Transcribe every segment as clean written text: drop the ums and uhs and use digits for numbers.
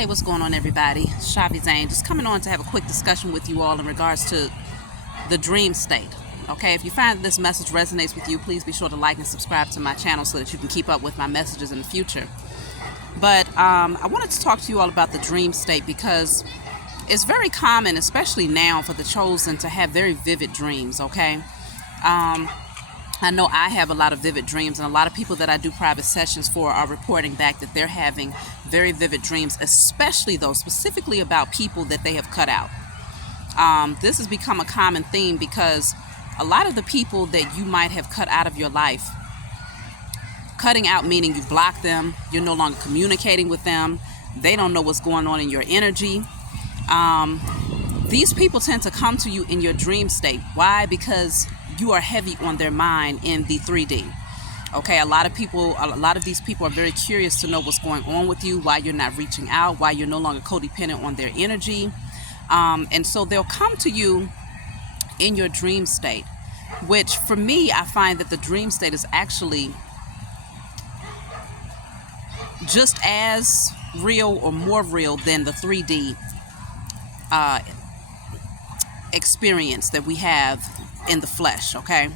Hey, what's going on, everybody? Shavi Zane, just coming on to have a quick discussion with you all in regards to the dream state. Okay, if you find this message resonates with you, please be sure to like and subscribe to my channel so that you can keep up with my messages in the future. But I wanted to talk to you all about the dream state because it's very common, especially now, for the chosen to have very vivid dreams. Okay, I know I have a lot of vivid dreams, and a lot of people that I do private sessions for are reporting back that they're having very vivid dreams, especially those specifically about people that they have cut out. This has become a common theme because a lot of the people that you might have cut out of your life, cutting out meaning you block them, you're no longer communicating with them, they don't know what's going on in your energy. These people tend to come to you in your dream state. Why? Because you are heavy on their mind in the 3D. Okay, a lot of these people are very curious to know what's going on with you, why you're not reaching out, why you're no longer codependent on their energy. And so they'll come to you in your dream state, which for me, I find that the dream state is actually just as real or more real than the 3D experience that we have in the flesh. Okay,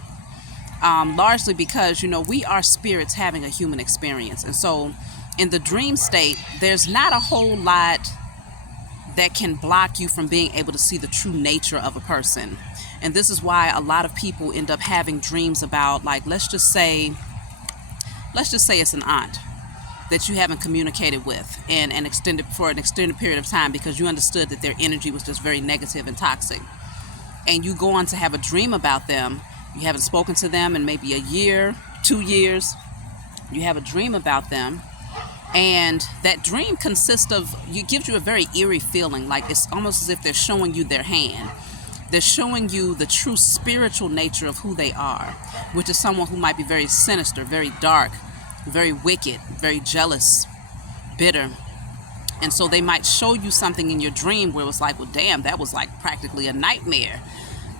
largely because we are spirits having a human experience, and so in the dream state there's not a whole lot that can block you from being able to see the true nature of a person. And this is why a lot of people end up having dreams about, like, let's just say it's an aunt that you haven't communicated with for an extended period of time because you understood that their energy was just very negative and toxic. And you go on to have a dream about them. You haven't spoken to them in maybe a year, 2 years. You have a dream about them. And that dream gives you a very eerie feeling. Like it's almost as if they're showing you their hand. They're showing you the true spiritual nature of who they are, which is someone who might be very sinister, very dark, very wicked, very jealous, bitter. And so they might show you something in your dream where it was like, well, damn, that was like practically a nightmare.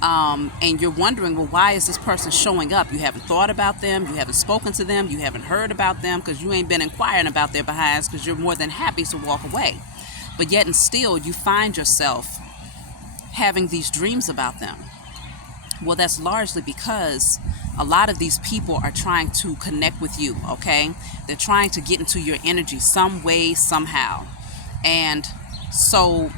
And you're wondering, well, why is this person showing up? You haven't thought about them. You haven't spoken to them. You haven't heard about them because you ain't been inquiring about their behinds because you're more than happy to walk away. But yet and still, you find yourself having these dreams about them. Well, that's largely because a lot of these people are trying to connect with you, okay? They're trying to get into your energy some way, somehow. And so,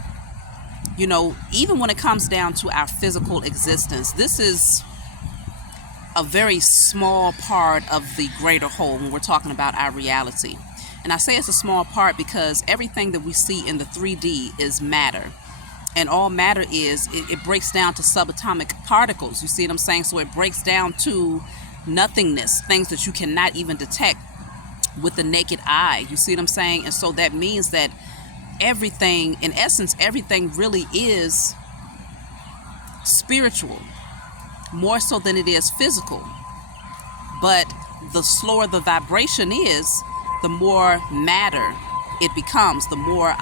even when it comes down to our physical existence, this is a very small part of the greater whole when we're talking about our reality. And I say it's a small part because everything that we see in the 3D is matter. And all matter is, it breaks down to subatomic particles. You see what I'm saying? So it breaks down to nothingness, things that you cannot even detect with the naked eye. You see what I'm saying? And so that means that everything, in essence, everything really is spiritual, more so than it is physical. But the slower the vibration is, the more matter it becomes, the more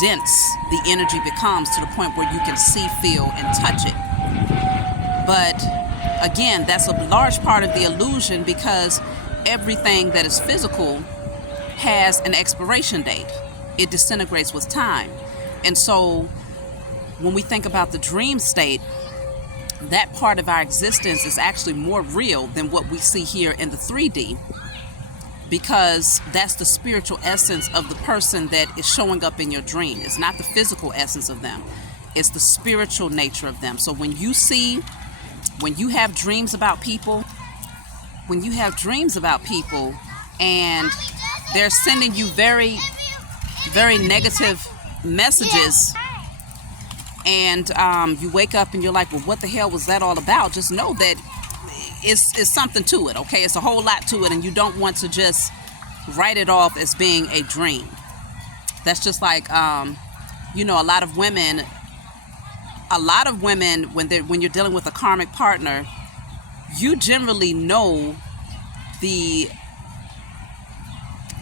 dense the energy becomes, to the point where you can see, feel, and touch it. But again, that's a large part of the illusion because everything that is physical has an expiration date. It disintegrates with time. And so when we think about the dream state, that part of our existence is actually more real than what we see here in the 3D, because that's the spiritual essence of the person that is showing up in your dream. It's not the physical essence of them. It's the spiritual nature of them. So when you have dreams about people, and they're sending you very, very negative messages, and you wake up and you're like, well, what the hell was that all about? Just know that it's something to it, okay? It's a whole lot to it, and you don't want to just write it off as being a dream. That's just like, a lot of women, when you're dealing with a karmic partner, you generally know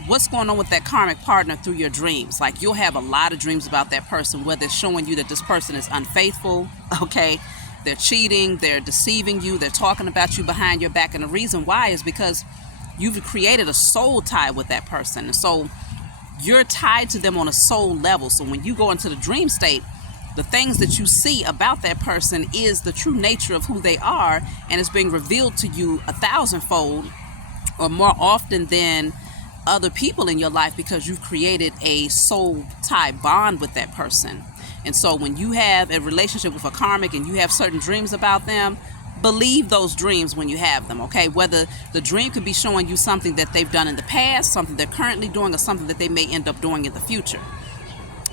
what's going on with that karmic partner through your dreams. Like, you'll have a lot of dreams about that person, whether it's showing you that this person is unfaithful, okay? They're cheating, they're deceiving you, they're talking about you behind your back. And the reason why is because you've created a soul tie with that person. And so you're tied to them on a soul level. So when you go into the dream state, the things that you see about that person is the true nature of who they are, and it's being revealed to you 1,000-fold or more often than other people in your life, because you've created a soul tie bond with that person. And so when you have a relationship with a karmic and you have certain dreams about them, believe those dreams when you have them, okay? Whether the dream could be showing you something that they've done in the past, something they're currently doing, or something that they may end up doing in the future.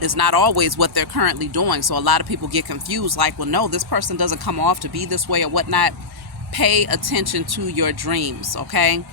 It's not always what they're currently doing. So a lot of people get confused, like, well, no, this person doesn't come off to be this way or whatnot. Pay attention to your dreams, okay?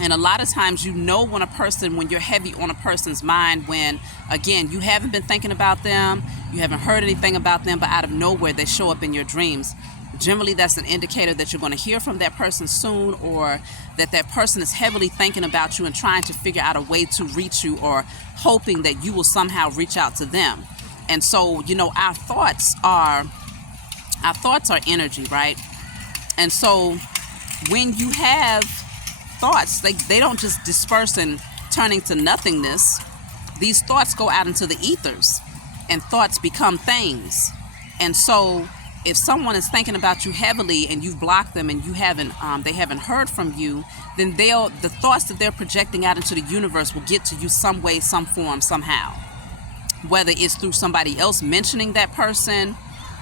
And a lot of times, you know, when you're heavy on a person's mind, when, again, you haven't been thinking about them, you haven't heard anything about them, but out of nowhere they show up in your dreams. Generally, that's an indicator that you're going to hear from that person soon, or that that person is heavily thinking about you and trying to figure out a way to reach you, or hoping that you will somehow reach out to them. And so, you know, our thoughts are energy, right? And so when you have thoughts, they don't just disperse and turn into nothingness. These thoughts go out into the ethers, and thoughts become things. And so if someone is thinking about you heavily and you've blocked them and they haven't heard from you, then the thoughts that they're projecting out into the universe will get to you some way, some form, somehow. Whether it's through somebody else mentioning that person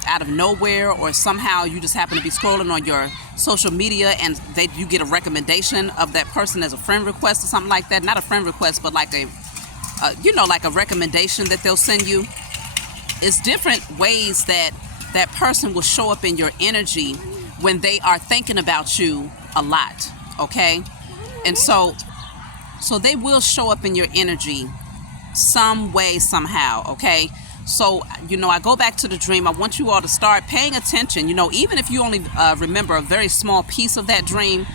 out of nowhere, or somehow you just happen to be scrolling on your social media and you get a recommendation of that person as a friend request or something like that. Not a friend request, but like like a recommendation that they'll send you. It's different ways that that person will show up in your energy when they are thinking about you a lot, okay? And so they will show up in your energy some way, somehow, okay? So, I go back to the dream. I want you all to start paying attention. Even if you only remember a very small piece of that dream,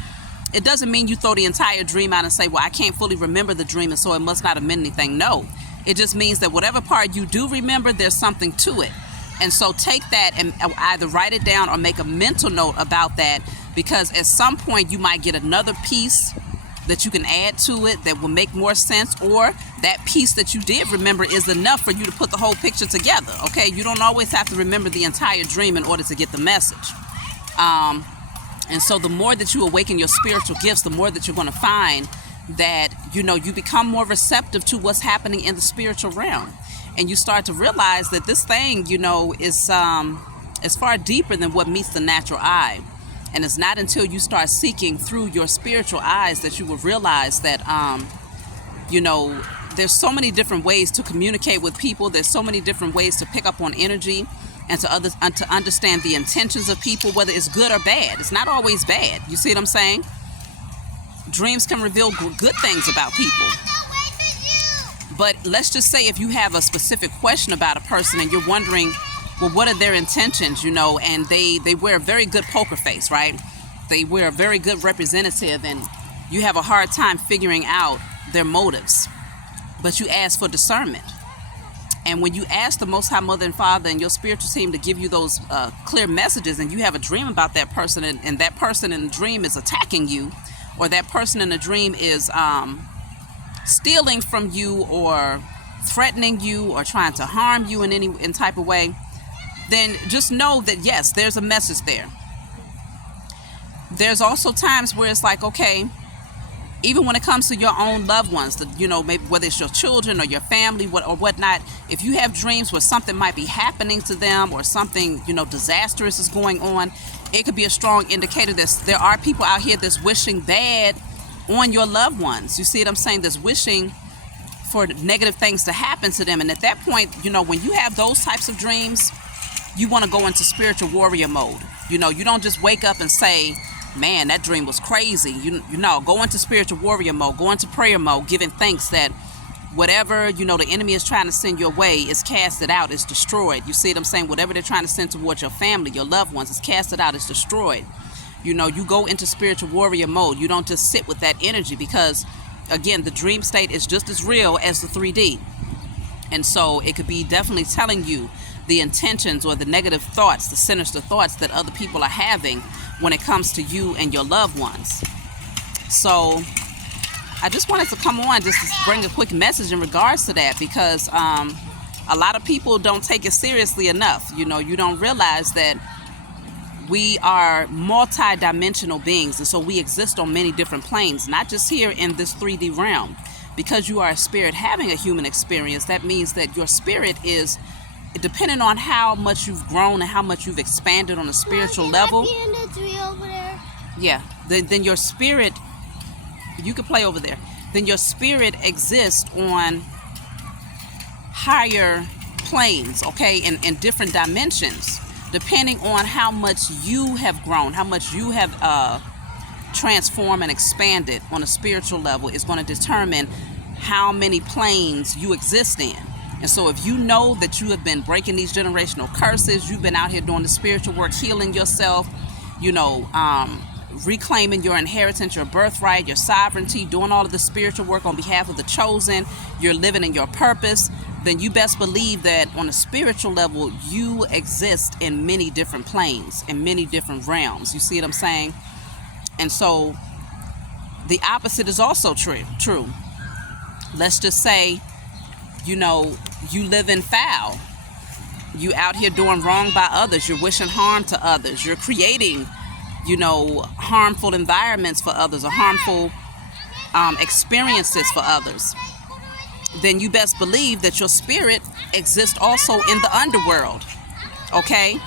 it doesn't mean you throw the entire dream out and say, well, I can't fully remember the dream, and so it must not have meant anything. No, it just means that whatever part you do remember, there's something to it. And so take that and either write it down or make a mental note about that, because at some point you might get another piece that you can add to it that will make more sense, or that piece that you did remember is enough for you to put the whole picture together, okay? You don't always have to remember the entire dream in order to get the message. And so the more that you awaken your spiritual gifts, the more that you're going to find that, you become more receptive to what's happening in the spiritual realm. And you start to realize that this thing, is far deeper than what meets the natural eye. And it's not until you start seeking through your spiritual eyes that you will realize that, there's so many different ways to communicate with people. There's so many different ways to pick up on energy and to understand the intentions of people, whether it's good or bad. It's not always bad. You see what I'm saying? Dreams can reveal good things about people. But let's just say if you have a specific question about a person and you're wondering, well, what are their intentions, and they wear a very good poker face, right? They wear a very good representative, and you have a hard time figuring out their motives. But you ask for discernment. And when you ask the Most High Mother and Father and your spiritual team to give you those clear messages, and you have a dream about that person, and that person in the dream is attacking you, or that person in the dream is stealing from you or threatening you or trying to harm you in any type of way, then just know that, yes, there's a message there. There's also times where it's like, okay, even when it comes to your own loved ones, maybe whether it's your children or your family or whatnot, if you have dreams where something might be happening to them or something, disastrous is going on, it could be a strong indicator that there are people out here that's wishing bad on your loved ones. You see what I'm saying? That's wishing for negative things to happen to them. And at that point, when you have those types of dreams, you want to go into spiritual warrior mode. You don't just wake up and say, man, that dream was crazy. Go into spiritual warrior mode, go into prayer mode, giving thanks that whatever, the enemy is trying to send your way is casted out, is destroyed. You see what I'm saying? Whatever they're trying to send towards your family, your loved ones, is casted out, is destroyed. You go into spiritual warrior mode. You don't just sit with that energy, because, again, the dream state is just as real as the 3D. And so it could be definitely telling you the intentions or the negative thoughts, the sinister thoughts that other people are having when it comes to you and your loved ones. So I just wanted to come on just to bring a quick message in regards to that, because a lot of people don't take it seriously enough. You know, you don't realize that we are multi-dimensional beings, and so we exist on many different planes, not just here in this 3D realm. Because you are a spirit having a human experience, that means that your spirit is, depending on how much you've grown and how much you've expanded on a spiritual level. Yeah, then your spirit, you can play over there. Then your spirit exists on higher planes, okay, in different dimensions, depending on how much you have grown, how much you have transformed and expanded on a spiritual level is going to determine how many planes you exist in. And so if you know that you have been breaking these generational curses, you've been out here doing the spiritual work, healing yourself, you know, reclaiming your inheritance, your birthright, your sovereignty, doing all of the spiritual work on behalf of the chosen, you're living in your purpose, then you best believe that on a spiritual level, you exist in many different planes, in many different realms. You see what I'm saying? And so the opposite is also true. Let's just say, you know, you live in foul. You out here doing wrong by others. You're wishing harm to others. You're creating, you know, harmful environments for others, or harmful experiences for others. Then you best believe that your spirit exists also in the underworld. Okay?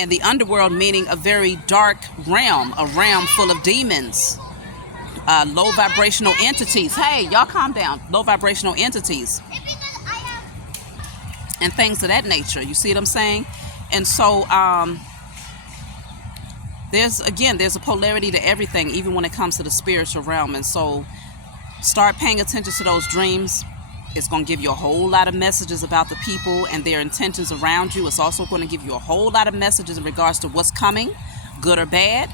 And the underworld meaning a very dark realm, a realm full of demons, low vibrational entities. Hey, y'all calm down. Low vibrational entities and things of that nature. You see what I'm saying? And so there's a polarity to everything, even when it comes to the spiritual realm. And so start paying attention to those dreams. It's going to give you a whole lot of messages about the people and their intentions around you. It's also going to give you a whole lot of messages in regards to what's coming, good or bad.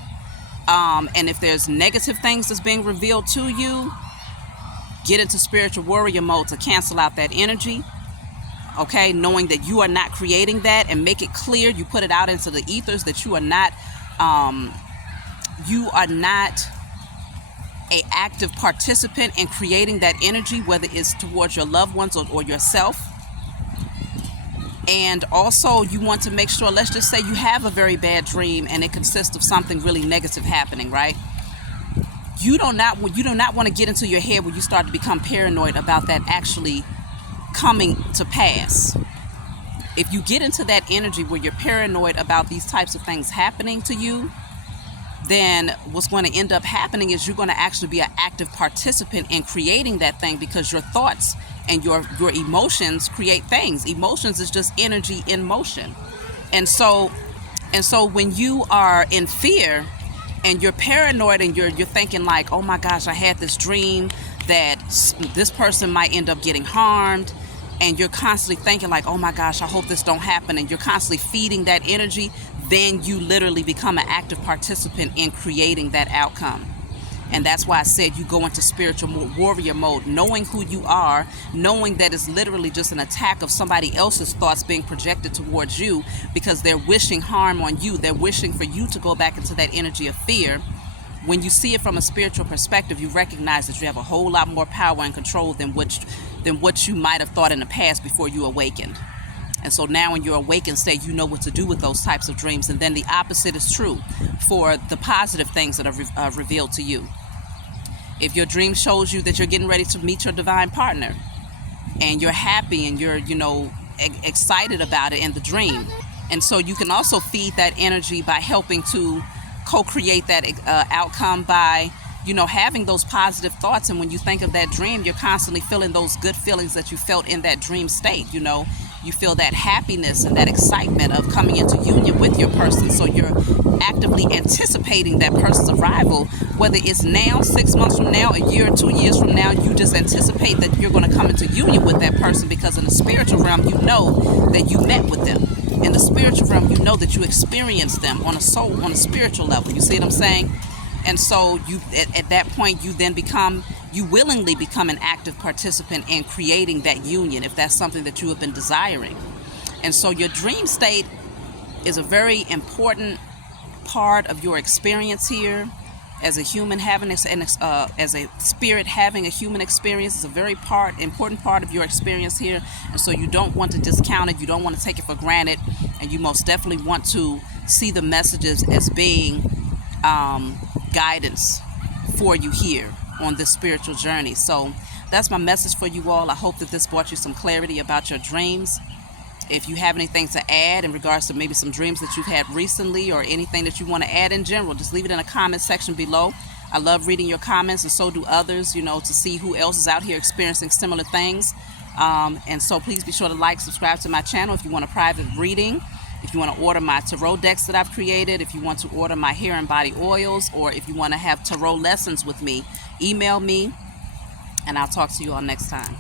And if there's negative things that's being revealed to you, get into spiritual warrior mode to cancel out that energy. Okay, knowing that you are not creating that, and make it clear, you put it out into the ethers that you are not a active participant in creating that energy, whether it's towards your loved ones or yourself. And also you want to make sure, let's just say you have a very bad dream and it consists of something really negative happening, right? You do not want to get into your head where you start to become paranoid about that actually coming to pass. If you get into that energy where you're paranoid about these types of things happening to you, then what's going to end up happening is you're going to actually be an active participant in creating that thing, because your thoughts and your emotions create things. Emotions is just energy in motion. And so when you are in fear and you're paranoid and you're thinking like, oh my gosh, I had this dream that this person might end up getting harmed, and you're constantly thinking like, oh my gosh, I hope this don't happen, and you're constantly feeding that energy, then you literally become an active participant in creating that outcome. And that's why I said you go into spiritual warrior mode, knowing who you are, knowing that it's literally just an attack of somebody else's thoughts being projected towards you, because they're wishing harm on you. They're wishing for you to go back into that energy of fear. When you see it from a spiritual perspective, you recognize that you have a whole lot more power and control than what you might have thought in the past before you awakened. And so now in your awakened state, you know what to do with those types of dreams. And then the opposite is true for the positive things that are revealed to you. If your dream shows you that you're getting ready to meet your divine partner, and you're happy and you're, excited about it in the dream. And so you can also feed that energy by helping to co-create that outcome by, having those positive thoughts. And when you think of that dream, you're constantly feeling those good feelings that you felt in that dream state. You feel that happiness and that excitement of coming into union with your person. So you're actively anticipating that person's arrival, whether it's now, 6 months from now, a year or 2 years from now. You just anticipate that you're going to come into union with that person, because in the spiritual realm, you know that you met with them. In the spiritual realm, you know that you experienced them on a spiritual level. You see what I'm saying? And so you, at that point, you willingly become an active participant in creating that union, if that's something that you have been desiring. And so your dream state is a very important part of your experience here. as a human having as a spirit having a human experience is a very important part of your experience here, and so you don't want to discount it, you don't want to take it for granted, and you most definitely want to see the messages as being guidance for you here on this spiritual journey. So that's my message for you all. I hope that this brought you some clarity about your dreams. If you have anything to add in regards to maybe some dreams that you've had recently, or anything that you want to add in general, just leave it in the comment section below. I love reading your comments, and so do others, you know, to see who else is out here experiencing similar things. And so please be sure to like, subscribe to my channel if you want a private reading, if you want to order my tarot decks that I've created, if you want to order my hair and body oils, or if you want to have tarot lessons with me, email me, and I'll talk to you all next time.